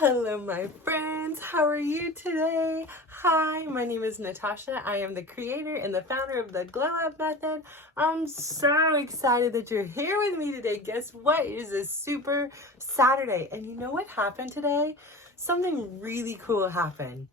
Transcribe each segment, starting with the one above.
Hello, my friends. How are you today? Hi, my name is Natasha. I am the creator and the founder of the Glow Up Method. I'm so excited that you're here with me today. Guess what? It is a super Saturday. And you know what happened today? Something really cool happened.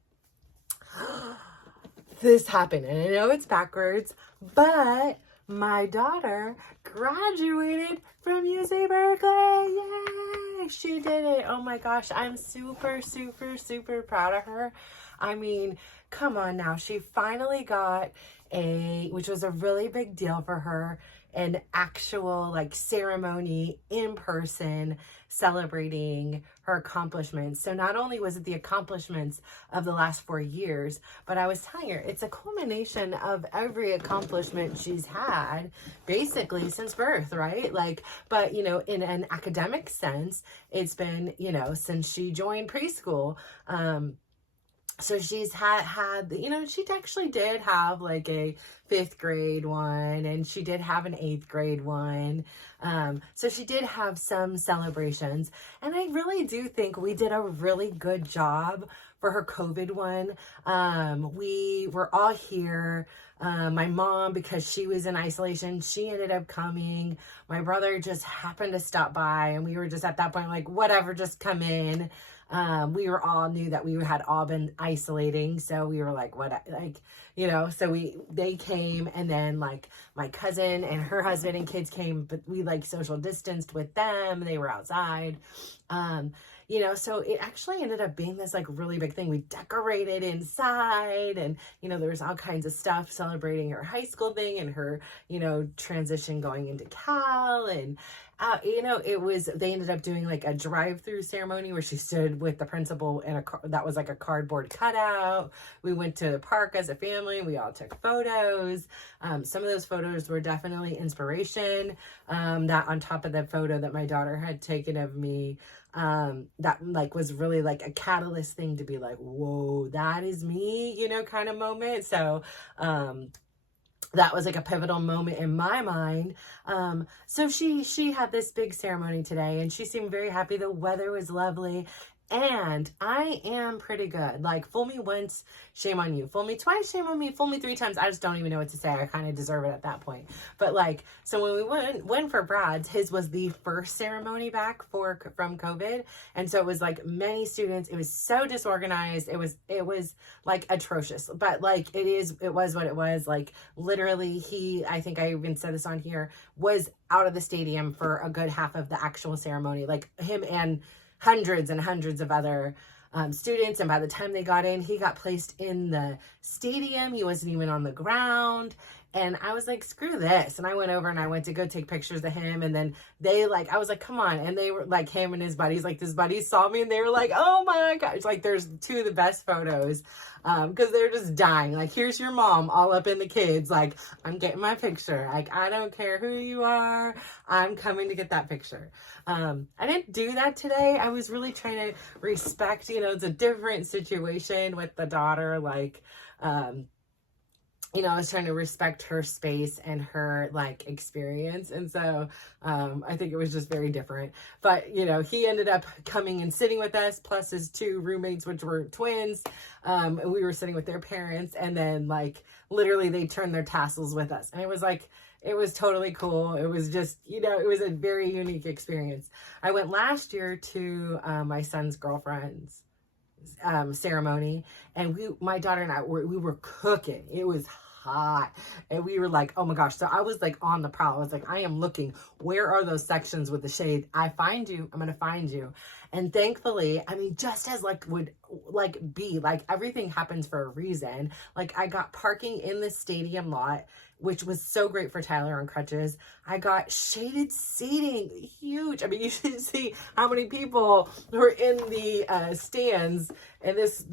This happened, and I know it's backwards, but my daughter graduated from UC Berkeley. Yay! She did it. Oh my gosh, I'm super, super, super proud of her. I mean, come on now. She finally got which was a really big deal for her, an actual like ceremony in person celebrating her accomplishments. So not only was it the accomplishments of the last 4 years, but I was telling her it's a culmination of every accomplishment she's had basically since birth, right? Like, but in an academic sense, it's been, since she joined preschool. So she's had she actually did have like a 5th grade one, and she did have an 8th grade one. So she did have some celebrations, and I really do think we did a really good job for her COVID one. We were all here. My mom, because she was in isolation, she ended up coming. My brother just happened to stop by, and we were just at that point like, whatever, just come in. We were all knew that we had all been isolating. So we were like, what, so they came, and then like my cousin and her husband and kids came, but we like social distanced with them. They were outside. So it actually ended up being this like really big thing. We decorated inside, and, there was all kinds of stuff celebrating her high school thing and her, transition going into Cal. And, they ended up doing like a drive-through ceremony where she stood with the principal in that was like a cardboard cutout. We went to the park as a family. We all took photos. Some of those photos were definitely inspiration. That on top of the photo that my daughter had taken of me, that like was really like a catalyst thing to be like, whoa, that is me, kind of moment. So, that was like a pivotal moment in my mind. So she had this big ceremony today, and she seemed very happy. The weather was lovely. And I am pretty good. Like, fool me once, shame on you. Fool me twice, shame on me. Fool me 3 times. I just don't even know what to say. I kind of deserve it at that point. But like, so when we went for Brad's, his was the first ceremony back from COVID. And so it was like many students. It was so disorganized. It was like atrocious. But like, it was what it was. Like, literally, I think I even said this on here, was out of the stadium for a good half of the actual ceremony. Like, him and hundreds and hundreds of other students. And by the time they got in, he got placed in the stadium. He wasn't even on the ground. And I was like, screw this. And I went over and I went to go take pictures of him. And then I was like, come on. And they were like, him and his buddies, like his buddies saw me and they were like, oh my gosh. Like, there's 2 of the best photos. Cause they're just dying. Like, here's your mom all up in the kids. Like, I'm getting my picture. Like, I don't care who you are. I'm coming to get that picture. I didn't do that today. I was really trying to respect, it's a different situation with the daughter. Like, I was trying to respect her space and her like experience. And so, I think it was just very different, but he ended up coming and sitting with us, plus his 2 roommates, which were twins. And we were sitting with their parents, and then like, literally they turned their tassels with us. And it was like, it was totally cool. It was just, it was a very unique experience. I went last year to, my son's girlfriend's ceremony, and my daughter and I we were cooking. It was hot, and we were like, oh my gosh. So I was like on the prowl. I was like, I am looking, where are those sections with the shade? I'm gonna find you. And thankfully, I mean, just as like would like be like, everything happens for a reason. Like, I got parking in the stadium lot, which was so great for Tyler on crutches. I got shaded seating, huge. I mean, you should see how many people were in the stands. And this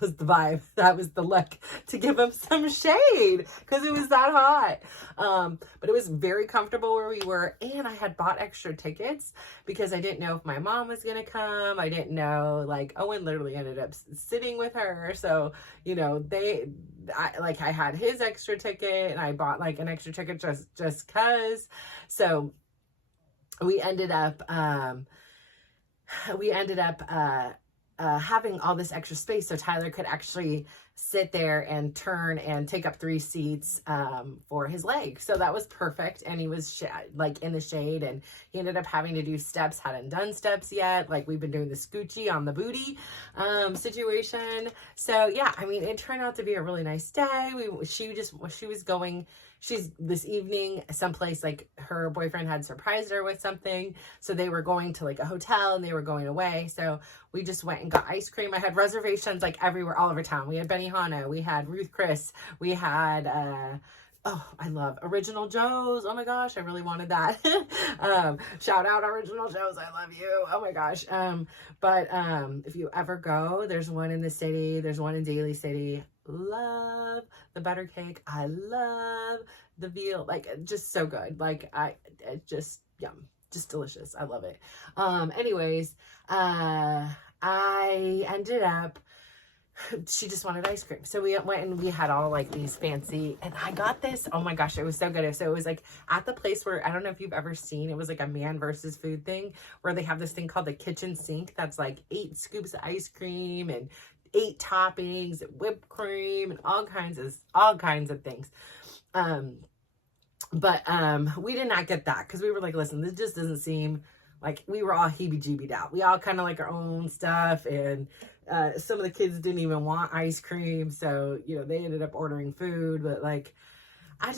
was the vibe. That was the luck to give them some shade, because it was that hot. But it was very comfortable where we were. And I had bought extra tickets because I didn't know if my mom was going to come. I didn't know, like, Owen literally ended up sitting with her. So, I had his extra ticket, and I bought like an extra ticket just cause. So we ended up, we ended up having all this extra space so Tyler could actually sit there and turn and take up 3 seats for his leg. So that was perfect. And he was like in the shade, and he ended up having to do steps, hadn't done steps yet. Like we've been doing the scoochie on the booty situation. So yeah, I mean, it turned out to be a really nice day. She's this evening someplace, like her boyfriend had surprised her with something. So they were going to like a hotel and they were going away. So we just went and got ice cream. I had reservations like everywhere, all over town. We had Benihana, we had Ruth Chris, we had, oh, I love Original Joe's. Oh my gosh, I really wanted that. Shout out Original Joe's. I love you. Oh my gosh. But if you ever go, there's one in the city. There's one in Daly City. Love the butter cake. I love the veal. Like, just so good. Like, it just, yum. Just delicious. I love it. Anyways, I ended up, she just wanted ice cream. So we went and we had all like these fancy, and I got this, oh my gosh, it was so good. So it was like at the place where, I don't know if you've ever seen, it was like a man versus food thing where they have this thing called the kitchen sink. That's like 8 scoops of ice cream and 8 toppings, whipped cream, and all kinds of things. But we did not get that because we were like, listen, this just doesn't seem like, we were all heebie-jeebied out. We all kind of like our own stuff, and some of the kids didn't even want ice cream, so you know, they ended up ordering food. But like, I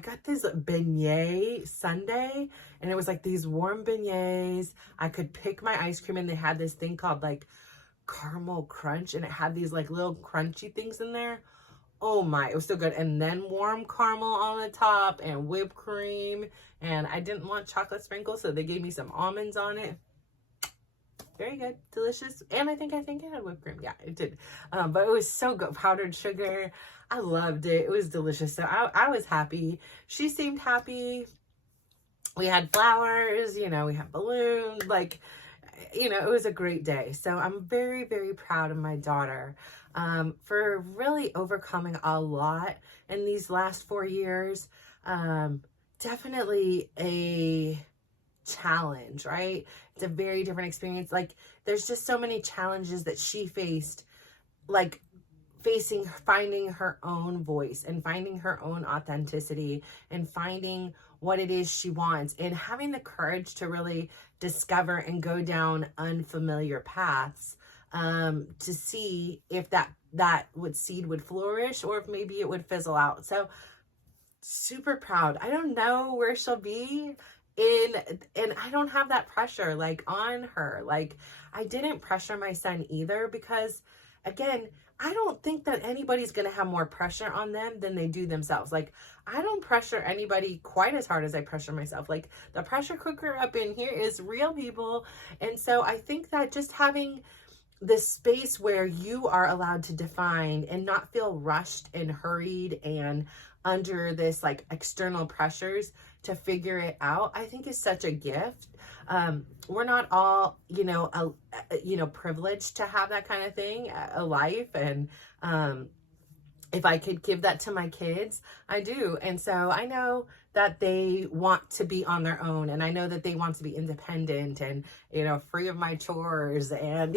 got this beignet sundae, and it was like these warm beignets. I could pick my ice cream, and they had this thing called like caramel crunch, and it had these like little crunchy things in there. Oh my, it was so good. And then warm caramel on the top and whipped cream. And I didn't want chocolate sprinkles, so they gave me some almonds on it. Very good, delicious. And I think it had whipped cream. Yeah, it did. But it was so good. Powdered sugar. I loved it. It was delicious. So I was happy. She seemed happy. We had flowers, you know, we had balloons. Like, you know, it was a great day. So I'm very, very proud of my daughter for really overcoming a lot in these last 4 years. Definitely a challenge, right? It's a very different experience. Like, there's just so many challenges that she faced, like finding her own voice and finding her own authenticity and finding what it is she wants, and having the courage to really discover and go down unfamiliar paths to see if that seed would flourish, or if maybe it would fizzle out. So super proud. I don't know where she'll be and I don't have that pressure like on her. Like, I didn't pressure my son either, because again, I don't think that anybody's going to have more pressure on them than they do themselves. Like, I don't pressure anybody quite as hard as I pressure myself. Like, the pressure cooker up in here is real, people. And so I think that just having this space where you are allowed to define and not feel rushed and hurried and under this like external pressures to figure it out, I think is such a gift. We're not all, privileged to have that kind of thing, a life. And if I could give that to my kids, I do. And so I know that they want to be on their own, and I know that they want to be independent and, free of my chores and,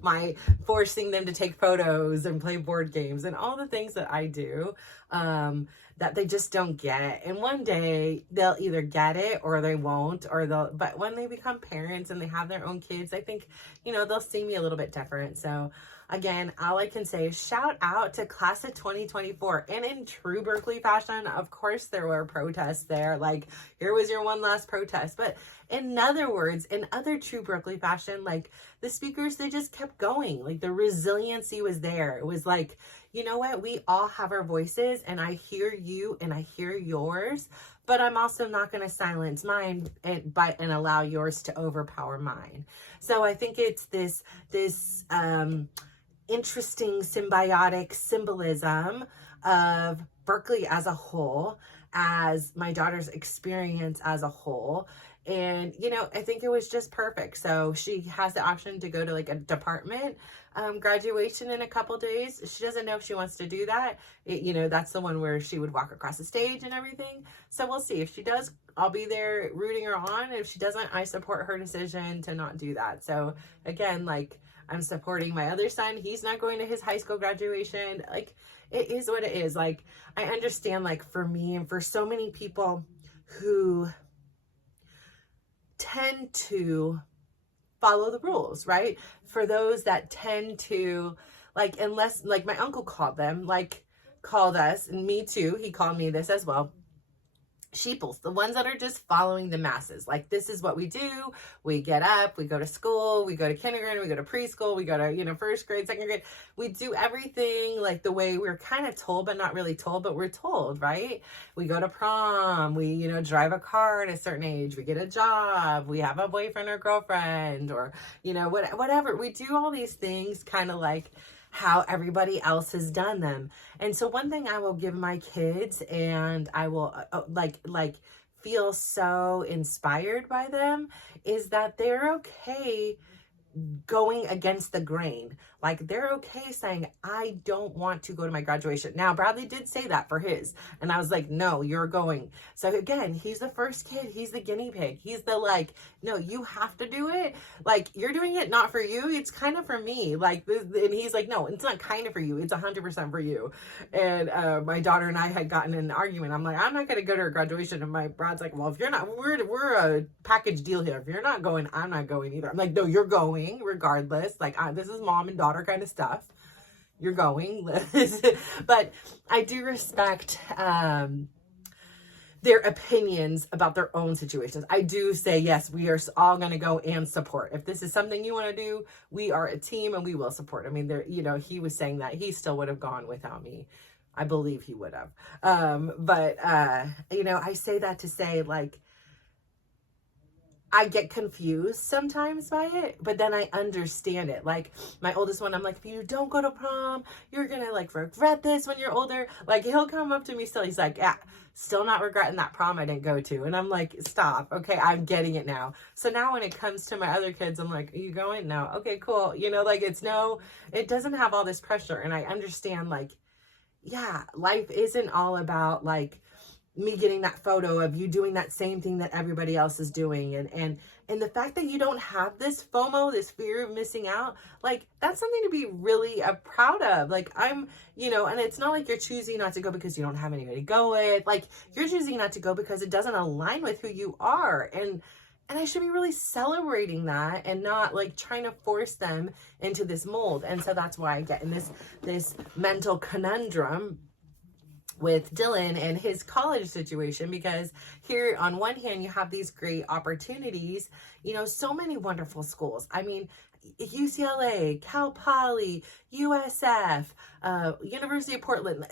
my forcing them to take photos and play board games and all the things that I do, that they just don't get. And one day they'll either get it or they won't, but when they become parents and they have their own kids, I think, they'll see me a little bit different. So again, all I can say is shout out to class of 2024. And in true Berkeley fashion, of course, there were protests there. Like, here was your one last protest. But in other words, in other true Berkeley fashion, like, the speakers, they just kept going. Like, the resiliency was there. It was like, you know what? We all have our voices, and I hear you and I hear yours, but I'm also not going to silence mine and allow yours to overpower mine. So I think it's this interesting symbiotic symbolism of Berkeley as a whole, as my daughter's experience as a whole, And, you know, I think it was just perfect. So she has the option to go to like a department graduation in a couple days. She doesn't know if she wants to do that. You know, that's the one where she would walk across the stage and everything. So we'll see. If she does, I'll be there rooting her on. If she doesn't, I support her decision to not do that. So again, like, I'm supporting my other son. He's not going to his high school graduation. Like, it is what it is. Like, I understand, like, for me and for so many people who tend to follow the rules, right? For those that tend to, like, unless, like, my uncle called us, and me too, he called me this as well, sheeples, the ones that are just following the masses. Like, this is what we do. We get up, we go to school, we go to kindergarten, we go to preschool, we go to, you know, first grade, second grade. We do everything like the way we're kind of told, but not really told, but we're told, right? We go to prom, we, you know, drive a car at a certain age, we get a job, we have a boyfriend or girlfriend, or, you know, whatever. We do all these things kind of like how everybody else has done them. And so one thing I will give my kids, and I will like feel so inspired by them, is that they're okay going against the grain. Like, they're okay saying, I don't want to go to my graduation. Now, Bradley did say that for his, and I was like, no, you're going. So again, he's the first kid. He's the guinea pig. He's the, like, no, you have to do it. Like, you're doing it not for you. It's kind of for me. Like, and he's like, no, it's not kind of for you. It's 100% for you. And my daughter and I had gotten in an argument. I'm like, I'm not going to go to her graduation. And my Brad's like, well, if you're not, we're a package deal here. If you're not going, I'm not going either. I'm like, no, you're going regardless. Like, this is mom and daughter kind of stuff. You're going. But I do respect their opinions about their own situations. I do say, yes, we are all going to go and support. If this is something you want to do, we are a team and we will support. I mean, there, you know, he was saying that he still would have gone without me. I believe he would have. But you know, I say that to say, like, I get confused sometimes by it, but then I understand it. Like, my oldest one, I'm like, if you don't go to prom, you're gonna, like, regret this when you're older. Like, he'll come up to me still. He's like, yeah, still not regretting that prom I didn't go to. And I'm like, stop. Okay, I'm getting it now. So now when it comes to my other kids, I'm like, are you going? No. Okay, cool. You know, like, it doesn't have all this pressure. And I understand, like, yeah, life isn't all about, like, me getting that photo of you doing that same thing that everybody else is doing. And the fact that you don't have this FOMO, this fear of missing out, like, that's something to be really proud of. Like, I'm, you know, and it's not like you're choosing not to go because you don't have anybody to go with. Like, you're choosing not to go because it doesn't align with who you are. And I should be really celebrating that and not, like, trying to force them into this mold. And so that's why I get in this mental conundrum with Dylan and his college situation, because here on one hand you have these great opportunities, you know, so many wonderful schools. I mean, UCLA, Cal Poly, USF, University of Portland,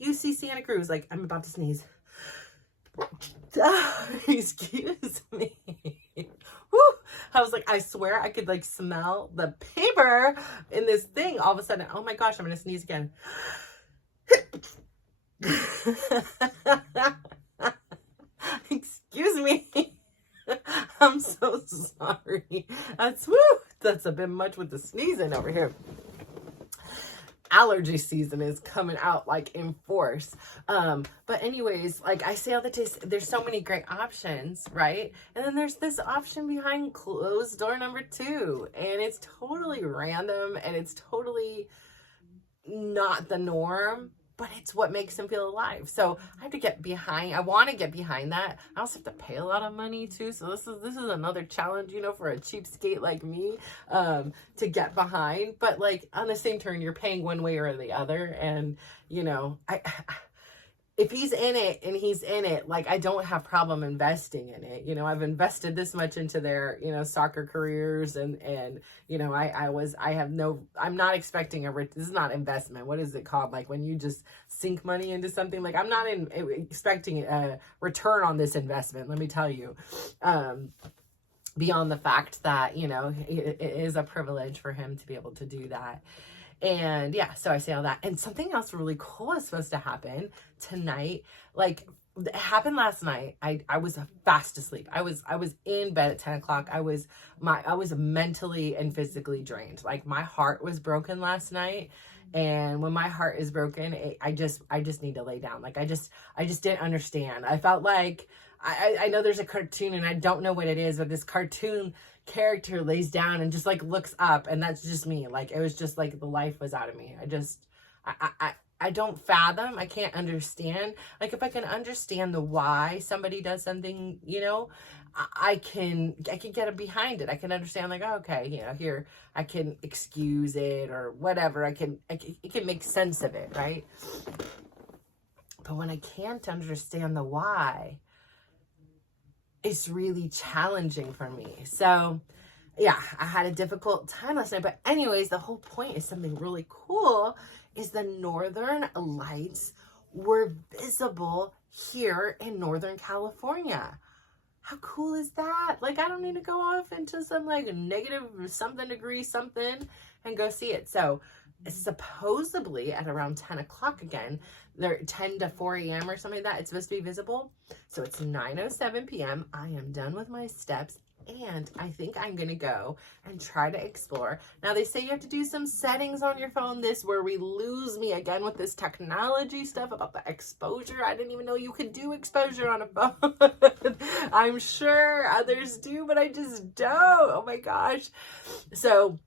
UC Santa Cruz. Like, I'm about to sneeze. Excuse me. Whew. I was like, I swear I could, like, smell the paper in this thing. All of a sudden, oh my gosh, I'm gonna sneeze again. Excuse me. I'm so sorry. That's a bit much with the sneezing over here. Allergy season is coming out, like, in force. But anyways, like I say all the time, there's so many great options, right? And then there's this option behind closed door number 2, and it's totally random and it's totally not the norm, but it's what makes him feel alive. So I have to get behind. I want to get behind that. I also have to pay a lot of money too. So this is another challenge, you know, for a cheapskate like me, to get behind. But, like, on the same turn, you're paying one way or the other. And, you know, if he's in it and he's in it, like, I don't have problem investing in it. You know, I've invested this much into their, you know, soccer careers, and you know, I'm not expecting this is not investment. What is it called? Like, when you just sink money into something, like, I'm not expecting a return on this investment, let me tell you. Beyond the fact that, you know, it is a privilege for him to be able to do that. And yeah, so I say all that. And something else really cool is supposed to happen tonight. Like, it happened last night. I was fast asleep. I was in bed at 10 o'clock. I was mentally and physically drained. Like my heart was broken last night. And when my heart is broken, I just need to lay down. Like I just didn't understand. I felt like I know there's a cartoon and I don't know what it is, but this cartoon character lays down and just like looks up, and that's just me. Like it was just like the life was out of me. I don't fathom. I can't understand. Like if I can understand the why somebody does something, you know, I can get behind it. I can understand like, oh, okay, you know, here I can excuse it or whatever. It can make sense of it, right? But when I can't understand the why, it's really challenging for me. So yeah, I had a difficult time last night. But anyways, the whole point is something really cool is the Northern Lights were visible here in Northern California. How cool is that? Like, I don't need to go off into some like negative something degree something and go see it. So supposedly at around 10 o'clock again, they're 10 to 4 a.m. or something like that. It's supposed to be visible. So it's 9:07 p.m. I am done with my steps. And I think I'm going to go and try to explore. Now, they say you have to do some settings on your phone. This where we lose me again with this technology stuff about the exposure. I didn't even know you could do exposure on a phone. I'm sure others do, but I just don't. Oh my gosh. So,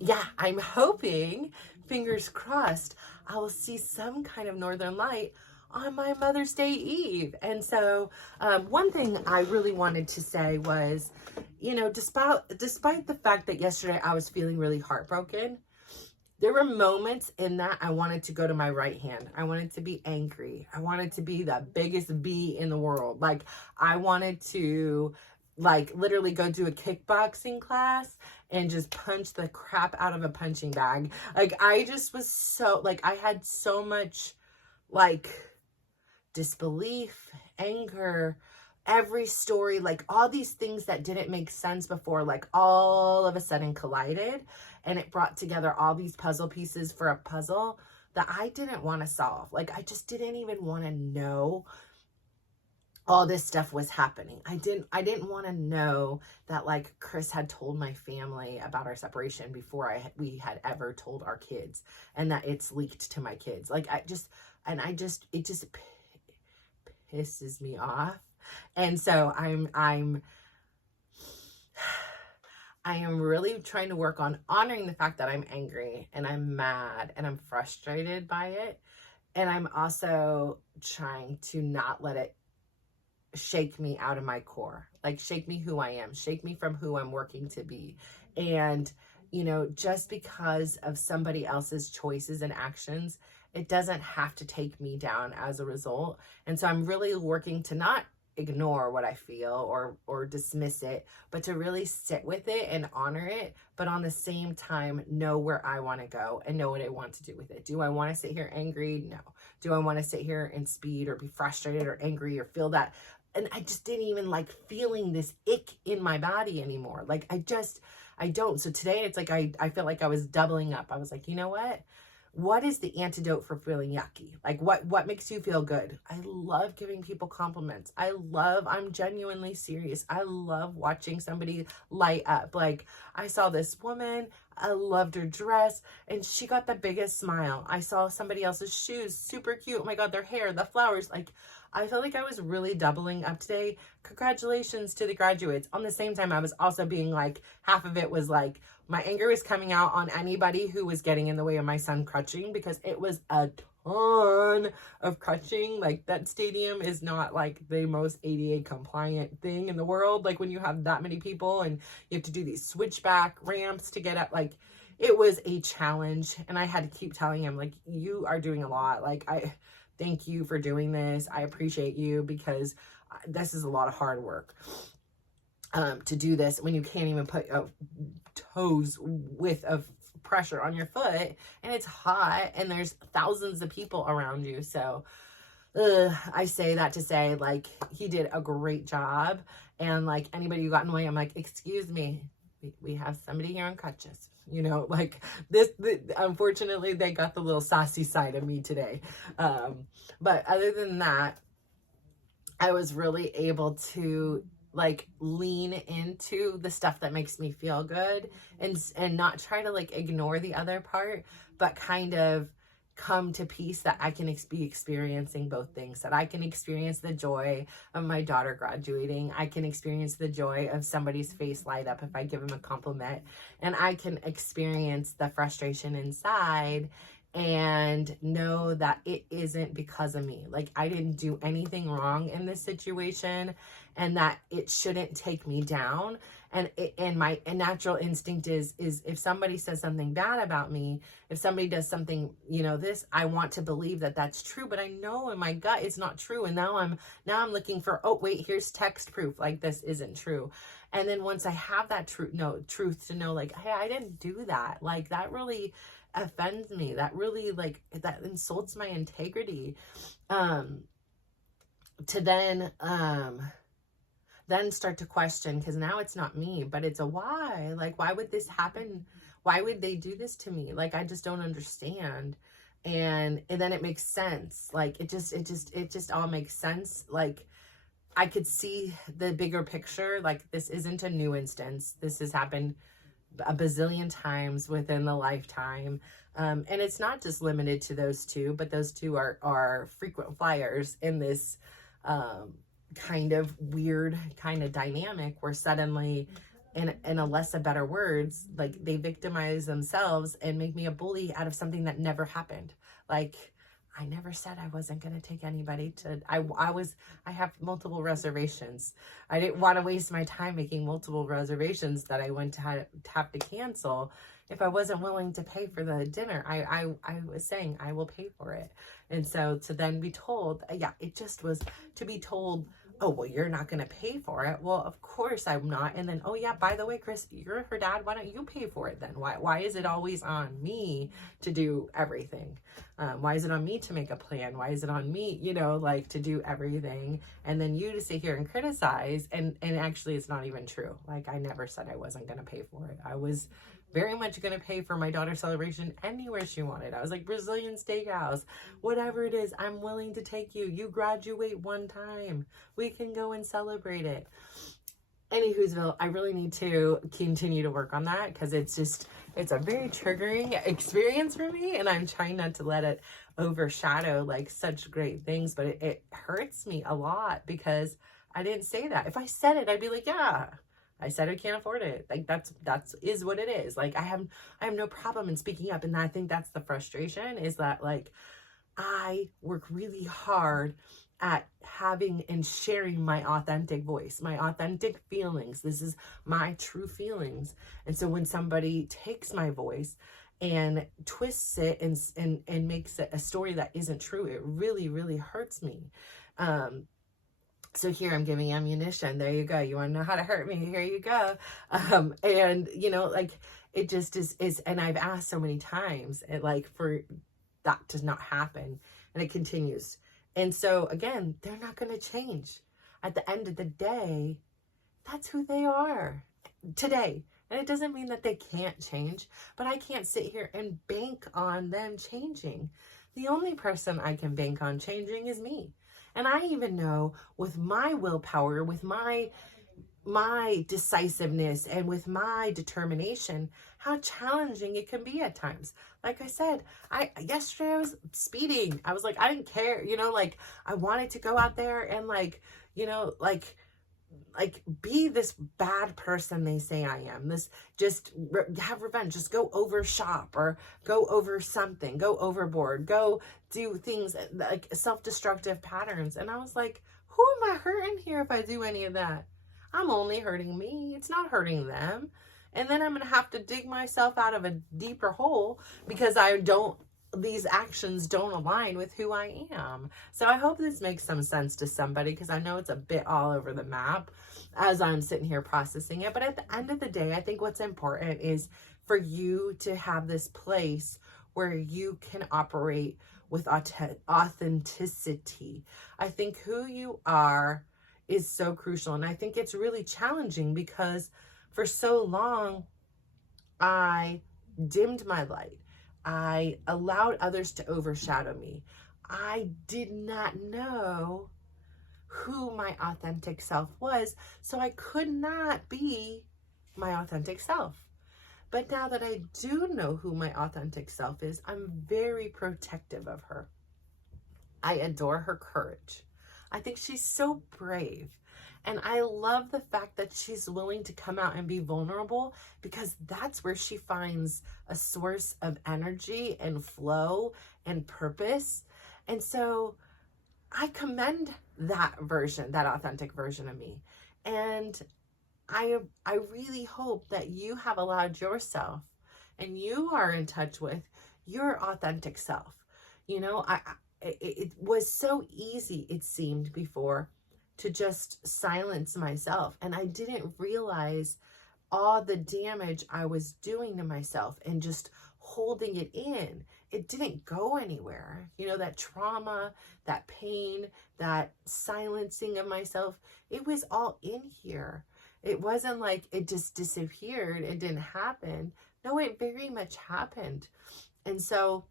yeah, I'm hoping, fingers crossed, I will see some kind of northern light on my Mother's Day Eve. And so one thing I really wanted to say was, you know, despite the fact that yesterday I was feeling really heartbroken, there were moments in that I wanted to go to my right hand. I wanted to be angry. I wanted to be the biggest bee in the world. Like I wanted to like literally go do a kickboxing class and just punch the crap out of a punching bag. Like I just was so like, I had so much like disbelief, anger, every story, like all these things that didn't make sense before, like all of a sudden collided, and it brought together all these puzzle pieces for a puzzle that I didn't want to solve. Like I just didn't even want to know all this stuff was happening. I didn't want to know that like Chris had told my family about our separation before we had ever told our kids, and that it's leaked to my kids. Like it just pisses me off. And so I am really trying to work on honoring the fact that I'm angry and I'm mad and I'm frustrated by it. And I'm also trying to not let it shake me out of my core, like shake me who I am, shake me from who I'm working to be. And, you know, just because of somebody else's choices and actions, it doesn't have to take me down as a result. And so I'm really working to not ignore what I feel or dismiss it, but to really sit with it and honor it, but on the same time know where I want to go and know what I want to do with it. Do I want to sit here angry? No. Do I want to sit here and speed or be frustrated or angry or feel that? And I just didn't even like feeling this ick in my body anymore. Like I don't. So today it's like I felt like I was doubling up. I was like, you know what is the antidote for feeling yucky? Like what makes you feel good? I love giving people compliments. I'm genuinely serious. I love watching somebody light up. Like I saw this woman, I loved her dress and she got the biggest smile. I saw somebody else's shoes, super cute. Oh my God, their hair, the flowers. Like I felt like I was really doubling up today. Congratulations to the graduates. On the same time, I was also being like, half of it was like, my anger was coming out on anybody who was getting in the way of my son crutching, because it was a ton of crutching. Like that stadium is not like the most ADA compliant thing in the world. Like when you have that many people and you have to do these switchback ramps to get up, like it was a challenge. And I had to keep telling him like, you are doing a lot. Like I thank you for doing this. I appreciate you, because this is a lot of hard work to do this when you can't even put a toes width of pressure on your foot and it's hot and there's thousands of people around you. So I say that to say like he did a great job, and like anybody who got in the way, I'm like, excuse me, we have somebody here on crutches, you know, like unfortunately they got the little saucy side of me today. But other than that, I was really able to like lean into the stuff that makes me feel good and not try to like ignore the other part, but kind of come to peace that I can be experiencing both things, that I can experience the joy of my daughter graduating. I can experience the joy of somebody's face light up if I give them a compliment, and I can experience the frustration inside and know that it isn't because of me. Like, I didn't do anything wrong in this situation, and that it shouldn't take me down. And my natural instinct is if somebody says something bad about me, if somebody does something, you know, I want to believe that that's true, but I know in my gut it's not true. And now I'm looking for, oh wait, here's text proof, like this isn't true. And then once I have that truth to know, like, hey, I didn't do that, like that really offends me, that really, like, that insults my integrity, to then start to question, because now it's not me, but it's a why. Like, why would this happen? Why would they do this to me? Like, I just don't understand. And then it makes sense. Like, it just all makes sense. Like, I could see the bigger picture. Like, this isn't a new instance. This has happened a bazillion times within the lifetime. And it's not just limited to those two, but those two are frequent flyers in this, kind of weird kind of dynamic where suddenly, in a less of better words, like, they victimize themselves and make me a bully out of something that never happened. Like, I never said I wasn't going to take anybody to, I have multiple reservations. I didn't want to waste my time making multiple reservations that I went to have to cancel if I wasn't willing to pay for the dinner. I was saying I will pay for it. And so to then be told, yeah, it just was to be told, oh, well, you're not going to pay for it. Well, of course I'm not. And then, oh yeah, by the way, Chris, you're her dad. Why don't you pay for it then? Why is it always on me to do everything? Why is it on me to make a plan? Why is it on me, you know, like, to do everything? And then you to sit here and criticize. And actually it's not even true. Like, I never said I wasn't going to pay for it. I was very much going to pay for my daughter's celebration anywhere she wanted. I was like, Brazilian steakhouse, whatever it is, I'm willing to take you. You graduate one time, we can go and celebrate it. Anywho'sville, I really need to continue to work on that, because it's a very triggering experience for me, and I'm trying not to let it overshadow like such great things, but it hurts me a lot because I didn't say that. If I said it, I'd be like, yeah, I said I can't afford it. Like, that's is what it is. Like, I have no problem in speaking up. And I think that's the frustration, is that, like, I work really hard at having and sharing my authentic voice, my authentic feelings. This is my true feelings. And so when somebody takes my voice and twists it and makes it a story that isn't true, it really, really hurts me. So here I'm giving ammunition. There you go. You want to know how to hurt me? Here you go. And you know, like, it just is, and I've asked so many times, and like, for that to not happen, and it continues. And so again, they're not going to change. At the end of the day, that's who they are today. And it doesn't mean that they can't change, but I can't sit here and bank on them changing. The only person I can bank on changing is me. And I even know, with my willpower, with my decisiveness, and with my determination, how challenging it can be at times. Like I said, yesterday I was speeding. I was like, I didn't care, you know, like, I wanted to go out there and, like, you know, like be this bad person they say I am. This, just have revenge, just go over shop, or go over something, go overboard, go do things like self-destructive patterns. And I was like, who am I hurting here if I do any of that? I'm only hurting me. It's not hurting them. And then I'm going to have to dig myself out of a deeper hole because these actions don't align with who I am. So I hope this makes some sense to somebody, because I know it's a bit all over the map as I'm sitting here processing it. But at the end of the day, I think what's important is for you to have this place where you can operate with authenticity. I think who you are is so crucial. And I think it's really challenging because For so long, I dimmed my light. I allowed others to overshadow me. I did not know who my authentic self was, so I could not be my authentic self. But now that I do know who my authentic self is, I'm very protective of her. I adore her courage. I think she's so brave. And I love the fact that she's willing to come out and be vulnerable, because that's where she finds a source of energy and flow and purpose. And so I commend that version, that authentic version of me. And I really hope that you have allowed yourself and you are in touch with your authentic self. You know, it was so easy, it seemed before, to just silence myself. And I didn't realize all the damage I was doing to myself and just holding it in. It didn't go anywhere. You know, that trauma, that pain, that silencing of myself, it was all in here. It wasn't like it just disappeared. It didn't happen. No, it very much happened. And so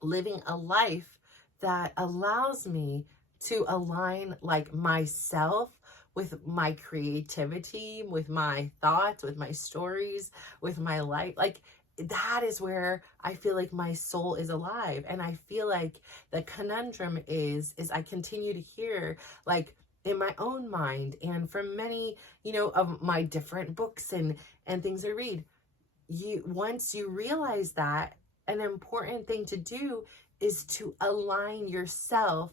living a life that allows me to align like myself with my creativity, with my thoughts, with my stories, with my life, like that is where I feel like my soul is alive. And I feel like the conundrum is I continue to hear, like, in my own mind and from many, you know, of my different books and things I read, once you realize that, an important thing to do is to align yourself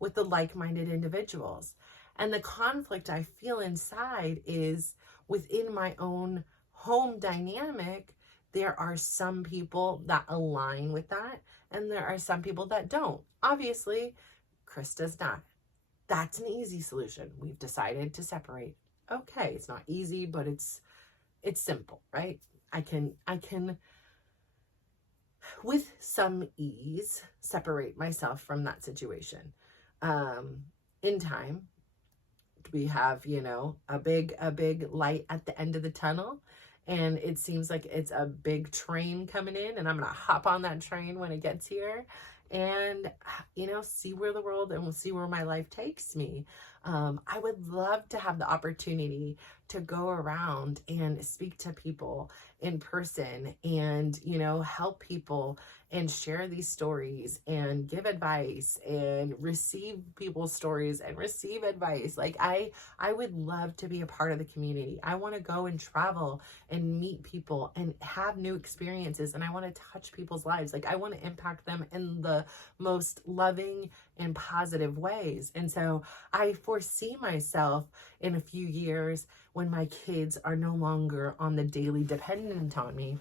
with the like-minded individuals. And the conflict I feel inside is within my own home dynamic. There are some people that align with that, and there are some people that don't. Obviously, Chris does not. That's an easy solution. We've decided to separate. Okay, it's not easy, but it's simple, right? I can with some ease separate myself from that situation. In time, we have, you know, a big light at the end of the tunnel, and it seems like it's a big train coming in, and I'm gonna hop on that train when it gets here and, you know, see where the world and we'll see where my life takes me. I would love to have the opportunity to go around and speak to people in person and, you know, help people and share these stories and give advice and receive people's stories and receive advice. Like I would love to be a part of the community. I want to go and travel and meet people and have new experiences, and I want to touch people's lives. Like I want to impact them in the most loving and positive ways. And so I foresee myself in a few years, when my kids are no longer on the daily dependent on me,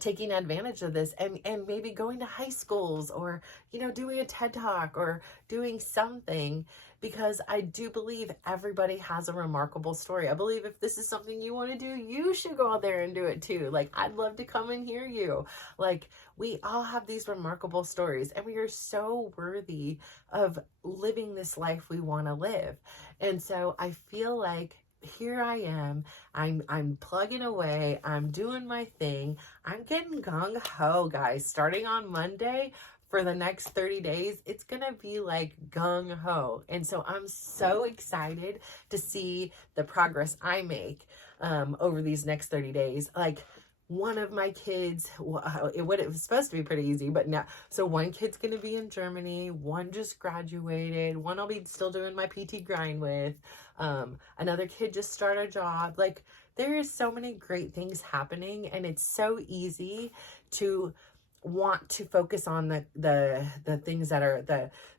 taking advantage of this and maybe going to high schools or, you know, doing a TED Talk or doing something, because I do believe everybody has a remarkable story. I believe if this is something you want to do, you should go out there and do it too. Like, I'd love to come and hear you. Like, we all have these remarkable stories, and we are so worthy of living this life we want to live. And so I feel like here I am, I'm plugging away, I'm doing my thing, I'm getting gung-ho, guys. Starting on Monday for the next 30 days, it's gonna be like gung-ho. And so I'm so excited to see the progress I make over these next 30 days. Like, one of my kids, it was supposed to be pretty easy, but now, so one kid's going to be in Germany, one just graduated, one I'll be still doing my PT grind with, another kid just started a job. Like, there is so many great things happening, and it's so easy to want to focus on the things that are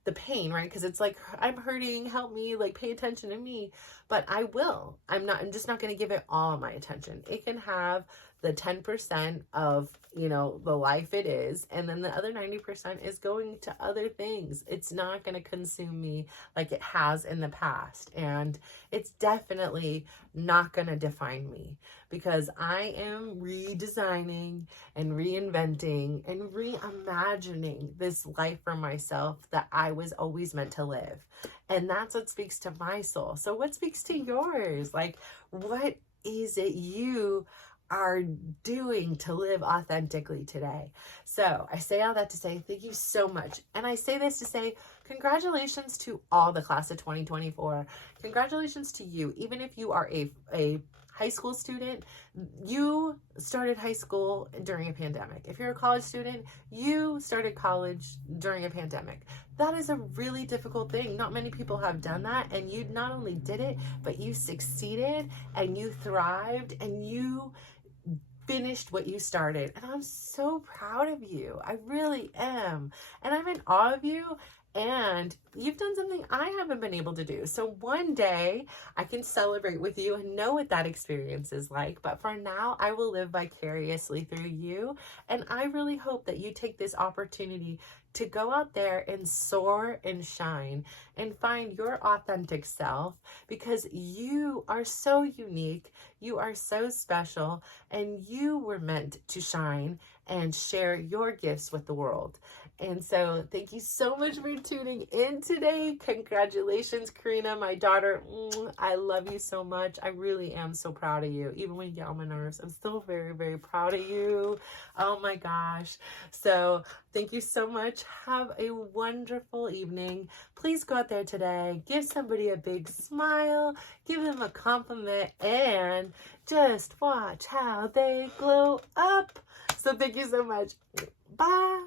the pain, right? Because it's like, I'm hurting, help me, like, pay attention to me. But I'm just not going to give it all my attention. It can have the 10% of, you know, the life it is, and then the other 90% is going to other things. It's not going to consume me like it has in the past, and it's definitely not going to define me, because I am redesigning and reinventing and reimagining this life for myself that I was always meant to live. And that's what speaks to my soul. So what speaks to yours? Like, what is it you are doing to live authentically today? So I say all that to say thank you so much. And I say this to say congratulations to all the class of 2024. Congratulations to you. Even if you are a high school student, you started high school during a pandemic. If you're a college student, you started college during a pandemic. That is a really difficult thing. Not many people have done that, and you not only did it, but you succeeded and you thrived and you finished what you started. And I'm so proud of you. I really am. And I'm in awe of you. And you've done something I haven't been able to do. So one day I can celebrate with you and know what that experience is like. But for now, I will live vicariously through you. And I really hope that you take this opportunity to go out there and soar and shine and find your authentic self, because you are so unique, you are so special, and you were meant to shine and share your gifts with the world. And so thank you so much for tuning in today. Congratulations, Karina, my daughter. I love you so much. I really am so proud of you. Even when you get on my nerves, I'm still very, very proud of you. Oh my gosh. So thank you so much. Have a wonderful evening. Please go out there today. Give somebody a big smile. Give them a compliment. And just watch how they glow up. So thank you so much. Bye.